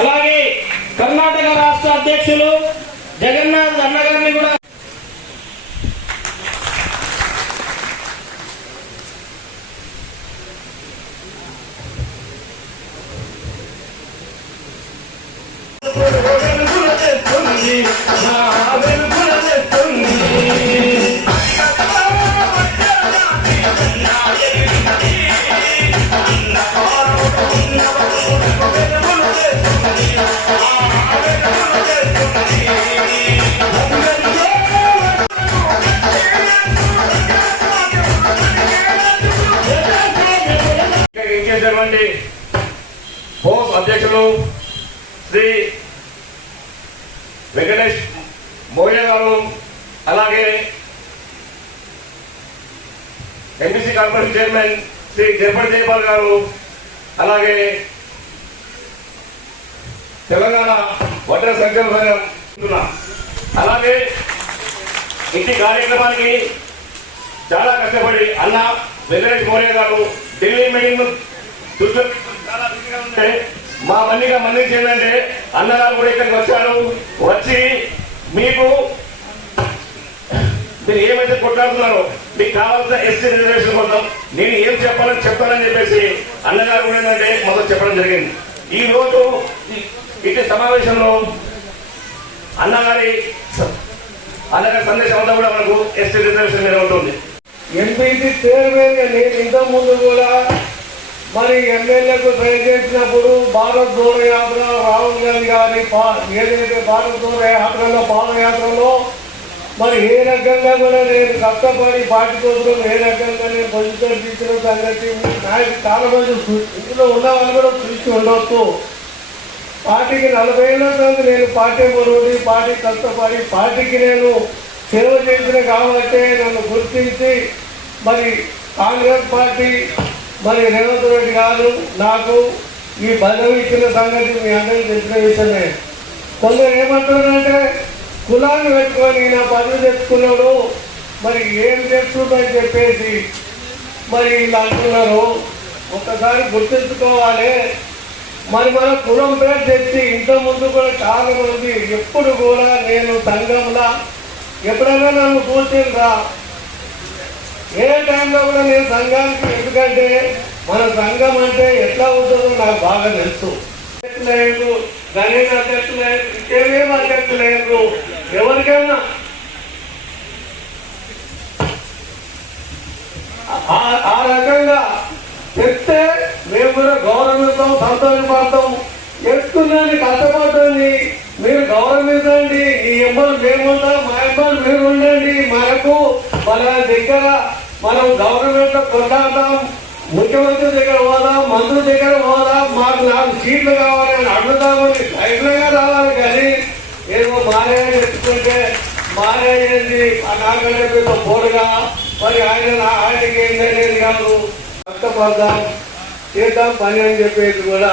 అలాగే కర్ణాటక రాష్ట్ర అధ్యక్షులు జగన్నాథ్ అన్నగారిని కూడా హోస్ అధ్యక్షులు శ్రీ వెంకటేష్ మోయ గారు, అలాగే ఎంబీసీ కార్పొరేషన్ చైర్మన్ శ్రీ జయపడి జయపాల్ గారు, అలాగే తెలంగాణ వడ్ర సంక్షేమ సంఘం, అలాగే ఇంటి కార్యక్రమానికి చాలా కష్టపడి అన్న వెంకటేష్ మోయ గారు ఢిల్లీ మీటింగ్ చాలా బిజీగా ఉంటే మా మన్నిగా మన్నించి ఏంటంటే అన్నగారు కూడా ఇక్కడికి వచ్చారు. వచ్చి మీకు మీరు ఏమైతే కొట్లాడుతున్నారో మీకు కావాల్సిన ఎస్సీ రిజర్వేషన్ కోసం నేను ఏం చెప్పాలని చెప్తానని చెప్పేసి అన్నగారు కూడా ఏంటంటే మొదలు చెప్పడం జరిగింది. ఈ రోజు ఇటు సమావేశంలో అన్నగారి సందేశం అంతా కూడా మనకు ఎస్సీ రిజర్వేషన్ మీద ఉంటుంది. ఎంపీసీ చైర్మన్ నేను ఇంతకు ముందు కూడా మరి ఎమ్మెల్యేకు ట్రై చేసినప్పుడు భారత్ జోడో యాత్ర రాహుల్ గాంధీ గారి ఏదైతే భారత్ జోడో యాత్రలో పాదయాత్రలో మరి ఏ రకంగా కూడా నేను కష్టపడి పార్టీ కోసం ఏ రకంగా నేను పొజిషన్ తీసుకున్న సంగతి నాకు చాలా మంది ఇందులో ఉన్న వాళ్ళు కూడా చూసి ఉండొచ్చు. పార్టీకి 40 ఏళ్ళ తర్వాత నేను పార్టీ పొరవడి పార్టీ కష్టపడి పార్టీకి నేను సేవ చేసిన కాబట్టి నన్ను గుర్తించి మరి కాంగ్రెస్ పార్టీ మరి రేవంత్ రెడ్డి గారు నాకు ఈ పదవి ఇచ్చిన సంగతి మీ అందరికీ తెలిసిన విషయమే. కొందరు ఏమంటున్నారంటే కులాన్ని పెట్టుకొని నా పదవి తెచ్చుకున్నాడు మరి ఏం చేస్తుందని చెప్పేసి మరి వీళ్ళు అంటున్నారు. ఒక్కసారి గుర్తించుకోవాలి. మరి మన కులం పేరు తెచ్చి ఇంత ముందు కూడా చాలా మంది ఎప్పుడు కూడా నేను సంఘంలో ఎప్పుడైనా నన్ను కూర్చుందా ఏ టైంలో కూడా నేను సంఘానికి, ఎందుకంటే మన సంఘం అంటే ఎట్లా ఉంటుందో నాకు బాగా తెలుసు. లేదు గణేష్ అధ్యక్షులు లేదు, ఇంకేమేమి అధ్యక్షులు లేదు, ఎవరికైనా ఆ రకంగా చెప్తే మేము కూడా గౌరవిస్తాం, సంతోషపడతాం. ఎక్కున్నాను కష్టపడుతుంది మీరు గౌరవించండి. ఈ ఎంబలు మేముంటాం, మా ఎంబలు మీరు ఉండండి. మనకు మన దగ్గర మనం గవర్నమెంట్ కొట్లాడతాం, ముఖ్యమంత్రి దగ్గర పోదాం, మంత్రుల దగ్గర పోదాం, మాకు 4 సీట్లు కావాలని అడుగుతామని ధైర్యంగా రావాలి. కానీ ఏదో మారేది ఎత్తుకుంటే మారేది ఆ నాగలేపితో పోరుగా మరి ఆయనకి ఏంటనేది కాదు. కష్టపడదాం, చేద్దాం పని అని చెప్పేసి కూడా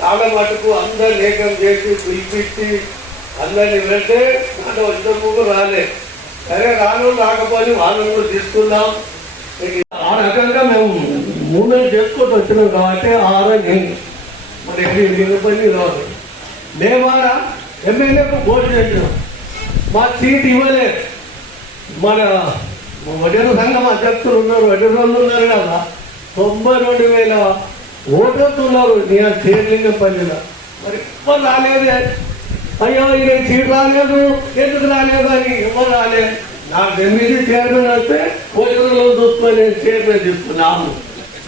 చాలా మటుకు అందరు ఏకం చేసి పిలిపించి అందరినీ వెళ్తే మనం ఇంతకు రాలే. సరే రాకపోతే వాళ్ళని కూడా తీసుకుందాం. ఆ రకంగా మేము మూమెంట్ చేసుకుంటూ వచ్చినాం కాబట్టి నేను మరి పని రాదు. మేమారా ఎమ్మెల్యేకు పోటీ చేసినాం, మా సీట్ ఇవ్వలేదు. మన వడ్డీల సంఘం అధ్యక్షులు ఉన్నారు, వడ్డీరోళ్ళు ఉన్నారు కదా, 92,000 ఓటర్స్ ఉన్నారు శ్రీలింగంపల్లిలో. మరి ఎవరు రాలేదే, అయ్యో ఇది సీట్ రాలేదు, ఎందుకు రాలేదు అని ఎవరు రాలేదు. నాకు ఎమ్మెల్యే చైర్మన్ వస్తే పోలీసులు చూసుకొని చైర్మన్ తీసుకున్నాము.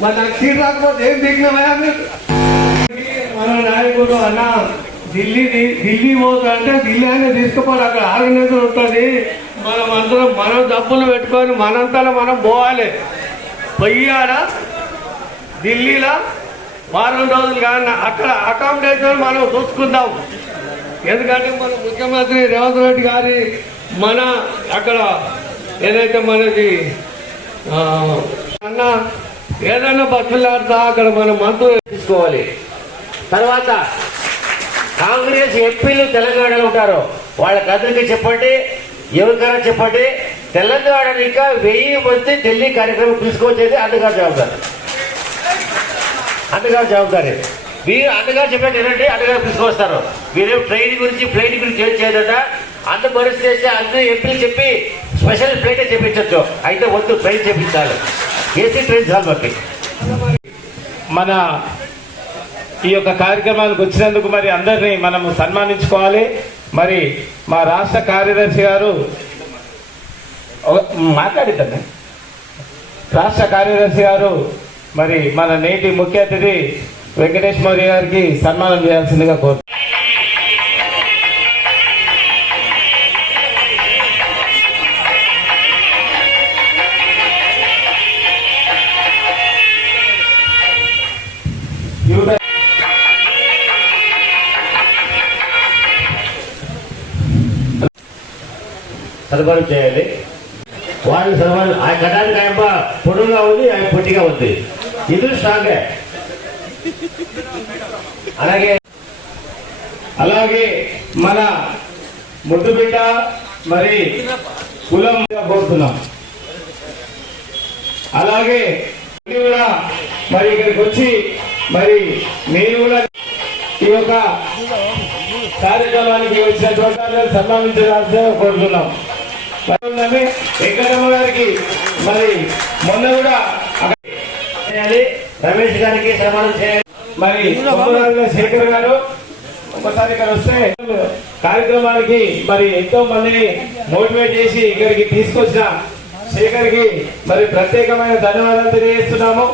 మరి నాకు సీట్ రాకపోతే ఏం దిగినామయ్యా మీరు? మన నాయకుడు అన్న ఢిల్లీ పోతుంటే ఢిల్లీ అనేది తీసుకుపోవాలి, అక్కడ ఆర్గనైజర్ ఉంటుంది. మనం అందరం మనం డబ్బులు పెట్టుకొని మనంతా మనం పోవాలి. పొయ్యాడ ఢిల్లీలో వారం రోజులు కానీ అక్కడ అకామిడేషన్ మనం చూసుకుందాం. ఎందుకంటే మన ముఖ్యమంత్రి రేవంత్ రెడ్డి గారి మన అక్కడ ఏదైతే మనకి అన్న ఏదైనా బస్సులాడుతా అక్కడ మన మంత్రులు తీసుకోవాలి. తర్వాత కాంగ్రెస్ ఎంపీలు తెలంగాణలో ఉంటారు, వాళ్ళకి అందరికీ చెప్పండి, ఎవరికైనా చెప్పండి, తెలంగాణ ఇంకా 1000 మంది ఢిల్లీ కార్యక్రమం తీసుకొచ్చేది అందుగారు జవాబుదారి. మీరు అన్నగారు చెప్పినట్టు ఏంటంటే అన్నగారు తీసుకొస్తారు. మీరేం ట్రైన్ గురించి ఫ్లైట్ గురించి ఏం చేయదట. అంత పరిస్థితి చేస్తే అందరూ ఎంపీలు చెప్పి స్పెషల్ ఫ్లైటే చెప్పించచ్చు. అయితే వద్దు, ట్రైన్ చెప్పించాలి. ఏసీ ట్రైన్ చాలు మనకి. మన ఈ యొక్క కార్యక్రమానికి వచ్చినందుకు మరి అందరినీ మనము సన్మానించుకోవాలి. మరి మా రాష్ట్ర కార్యదర్శి గారు మాట్లాడిద్దాం. రాష్ట్ర కార్యదర్శి గారు మరి మన నేటి ముఖ్య అతిథి వెంకటేష్ మౌర్య గారికి సన్మానం చేయాల్సిందిగా కోరు. సన్మానం చేయాలి. వాళ్ళు సన్మానం ఆ కటానికి ఆయన పొడుగుగా ఉంది, ఆయన పొట్టిగా ఉంది. ఇద్దరు స్ట్రాంగే. అలాగే మన ముద్దు బిడ్డ మరి కులం కోరుతున్నాం. అలాగే కూడా మరి ఇక్కడికి వచ్చి మరి మీరు కూడా ఈ యొక్క కార్యక్రమానికి వచ్చినటువంటి సన్మానించాల్సిందిగా కోరుతున్నాం. వెంకటమ్మ గారికి మరి మొన్న కూడా రమేష్ గారికి సన్మానం చేయాలి. మరి శేఖర్ గారు ఒకసారి ఇక్కడ వస్తే కార్యక్రమానికి మరి ఎంతో మందిని మోటివేట్ చేసి ఇక్కడికి తీసుకొచ్చిన శేఖర్ కి మరి ప్రత్యేకమైన ధన్యవాదాలు తెలియజేస్తున్నాము.